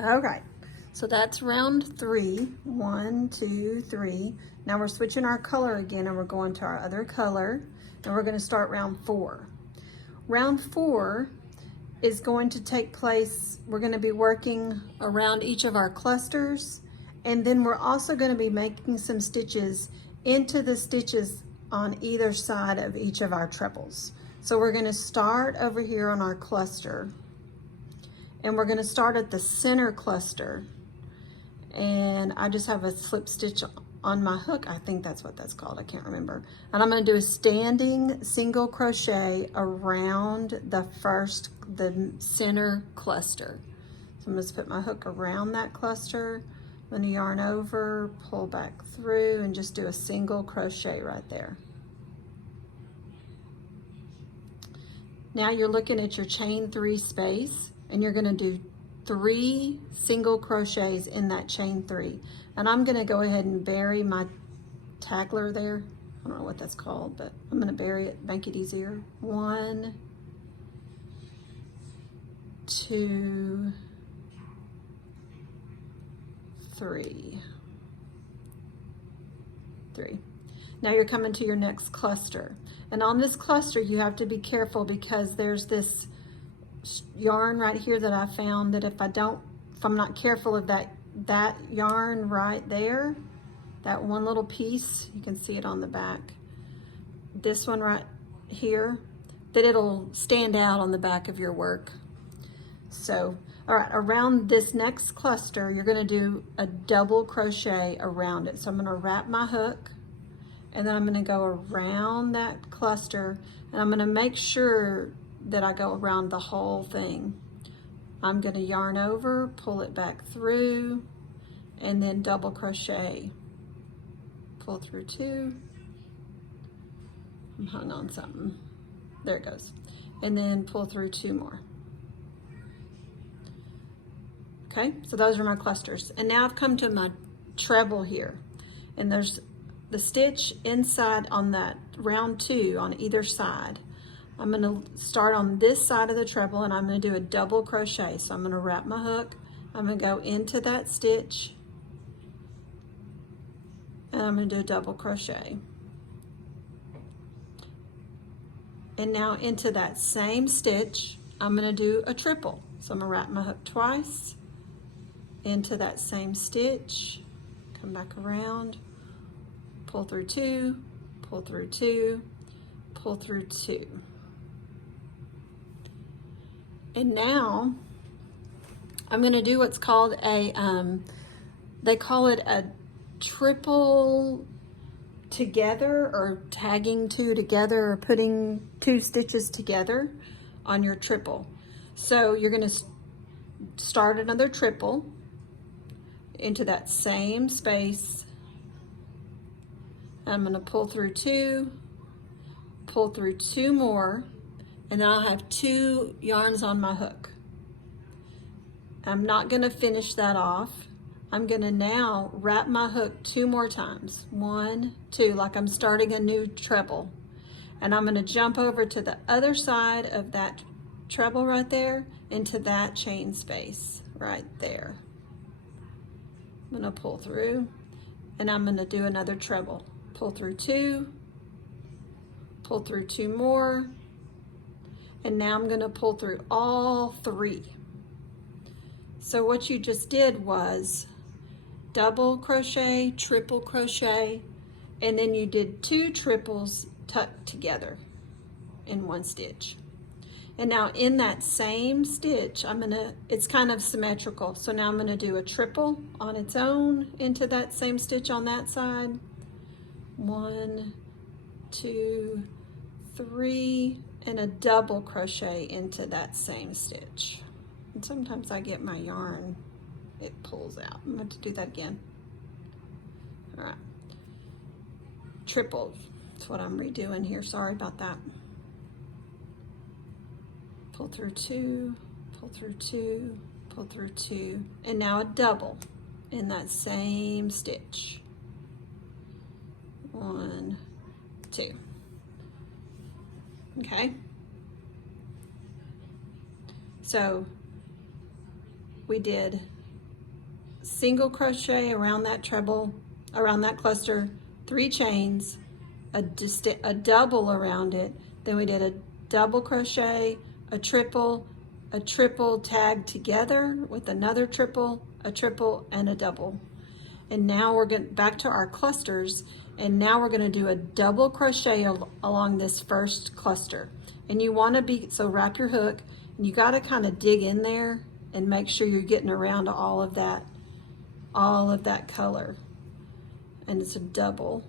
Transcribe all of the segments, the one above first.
Okay, so that's round 3. 1, 2, 3. Now we're switching our color again, and we're going to our other color, and we're going to start round 4. Round 4 is going to take place, we're going to be working around each of our clusters, and then we're also going to be making some stitches into the stitches on either side of each of our trebles. So we're going to start over here on our cluster, and we're going to start at the center cluster, and I just have a slip stitch on my hook. I think that's what that's called. I can't remember. And I'm going to do a standing single crochet around the center cluster. So I'm going to put my hook around that cluster. I'm going to yarn over, pull back through, and just do a single crochet right there. Now you're looking at your chain 3 space, and you're going to do 3 single crochets in that chain 3. And I'm going to go ahead and bury my taggler there. I don't know what that's called, but I'm going to bury it, make it easier. 1, 2, 3. Now you're coming to your next cluster. And on this cluster, you have to be careful because there's this yarn right here that I found that if I'm not careful of that yarn right there, that one little piece, you can see it on the back, this one right here, that it'll stand out on the back of your work. So, all right, around this next cluster, you're gonna do a double crochet around it. So I'm gonna wrap my hook, and then I'm gonna go around that cluster, and I'm gonna make sure that I go around the whole thing. I'm gonna yarn over, pull it back through, and then double crochet. Pull through 2. I'm hung on something. There it goes. And then pull through 2 more. Okay, so those are my clusters. And now I've come to my treble here. And there's the stitch inside on that round 2 on either side. I'm going to start on this side of the treble, and I'm going to do a double crochet. So I'm going to wrap my hook, I'm going to go into that stitch, and I'm going to do a double crochet. And now into that same stitch, I'm going to do a triple. So I'm going to wrap my hook twice, into that same stitch, come back around, pull through 2, pull through 2, pull through 2. And now I'm going to do what's called a, they call it a triple together, or tagging 2 together, or putting 2 stitches together on your triple. So you're going to start another triple into that same space. I'm going to pull through 2, pull through 2 more, and then I'll have 2 yarns on my hook. I'm not going to finish that off. I'm going to now wrap my hook 2 more times. 1, 2, like I'm starting a new treble. And I'm going to jump over to the other side of that treble right there, into that chain space right there. I'm going to pull through, and I'm going to do another treble. Pull through 2, pull through 2 more, and now I'm going to pull through all 3. So what you just did was double crochet, triple crochet, and then you did 2 triples tucked together in 1 stitch. And now in that same stitch, it's kind of symmetrical. So now I'm going to do a triple on its own into that same stitch on that side. 1, 2, 3, and a double crochet into that same stitch. And sometimes I get my yarn, it pulls out. I'm going to do that again. All right. Triples. That's what I'm redoing here. Sorry about that. Pull through 2, pull through 2, pull through 2, and now a double in that same stitch. 1, 2. Okay. So we did single crochet around that treble, around that cluster, 3 chains, a double around it. Then we did a double crochet, a triple tagged together with another triple, a triple, and a double. And now we're going back to our clusters, and now we're going to do a double crochet along this first cluster. And you want to be, so wrap your hook, and you got to kind of dig in there and make sure you're getting around to all of that color. And it's a double.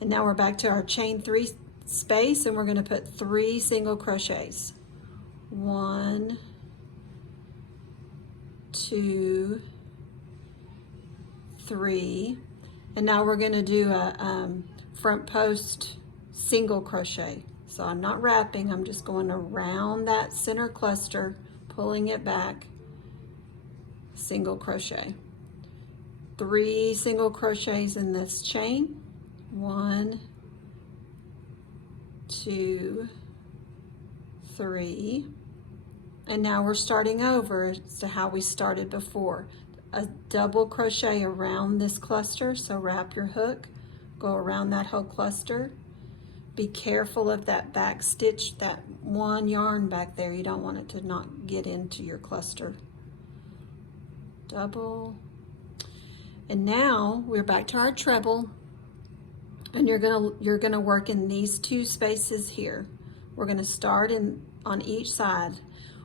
And now we're back to our chain 3 space, and we're going to put 3 single crochets. 1, 2, 3, and now we're going to do a front post single crochet. So I'm not wrapping, I'm just going around that center cluster, pulling it back, single crochet. 3 single crochets in this chain. 1, 2, 3, and now we're starting over as to how we started before. A double crochet around this cluster, so wrap your hook, go around that whole cluster. Be careful of that back stitch, that one yarn back there. You don't want it to not get into your cluster. Double. And now we're back to our treble, and you're gonna work in these 2 spaces here. We're gonna start on each side.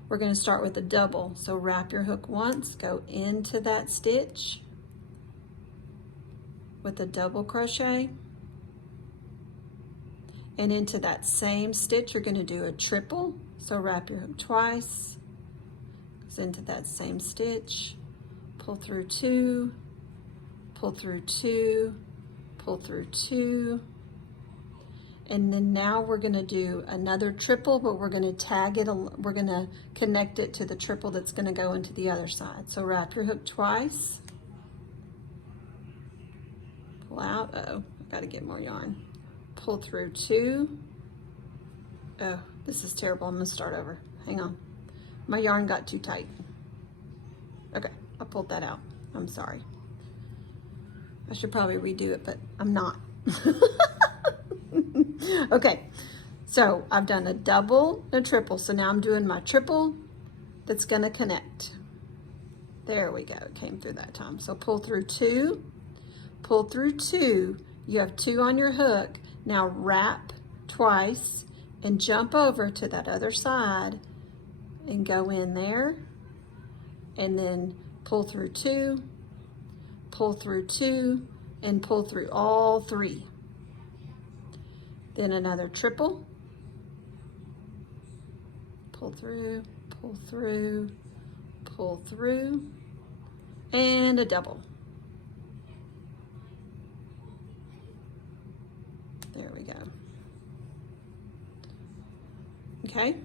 We're going to start with a double. So wrap your hook once, go into that stitch with a double crochet, and into that same stitch you're going to do a triple. So wrap your hook twice, goes into that same stitch, pull through 2, pull through 2, pull through 2. And then now we're going to do another triple, but we're going to tag it, we're going to connect it to the triple that's going to go into the other side. So wrap your hook twice, pull out, uh-oh, I've got to get more yarn. Pull through 2, oh, this is terrible, I'm going to start over, hang on. My yarn got too tight. Okay, I pulled that out, I'm sorry. I should probably redo it, but I'm not. Okay, so I've done a double, a triple, so now I'm doing my triple that's going to connect. There we go, it came through that time. So pull through 2, pull through 2, you have 2 on your hook. Now wrap twice and jump over to that other side and go in there, and then pull through 2, pull through 2, and pull through all 3. Then another triple, pull through, pull through, pull through, and a double. There we go. Okay,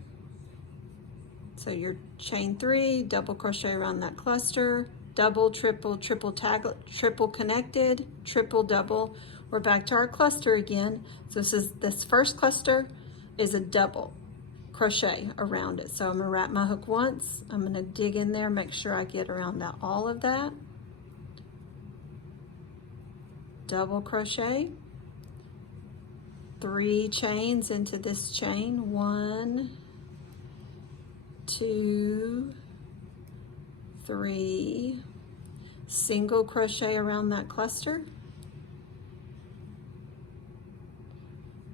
so your chain 3, double crochet around that cluster, double, triple, triple tag, triple connected, triple, double. We're back to our cluster again. So this first cluster is a double crochet around it. So I'm gonna wrap my hook once. I'm gonna dig in there, make sure I get around all of that. Double crochet, 3 chains into this chain. 1, 2, 3. Single crochet around that cluster.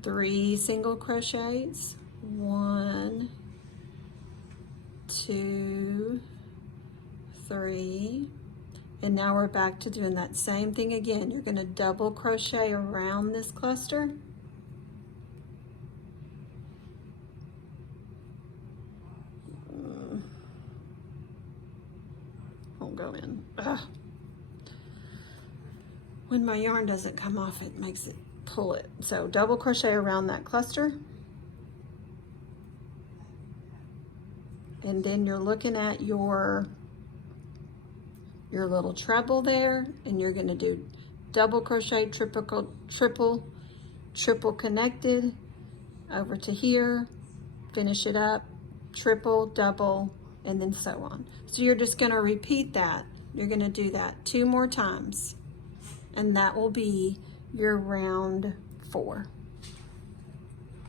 3 single crochets, 1, 2, 3, and now we're back to doing that same thing again. You're going to double crochet around this cluster, won't go in. Ugh. When my yarn doesn't come off, it makes it pull it. So double crochet around that cluster, and then you're looking at your little treble there, and you're going to do double crochet, triple connected over to here, finish it up, triple, double, and then so on. So you're just going to repeat that You're going to do that 2 more times, and that will be your round 4.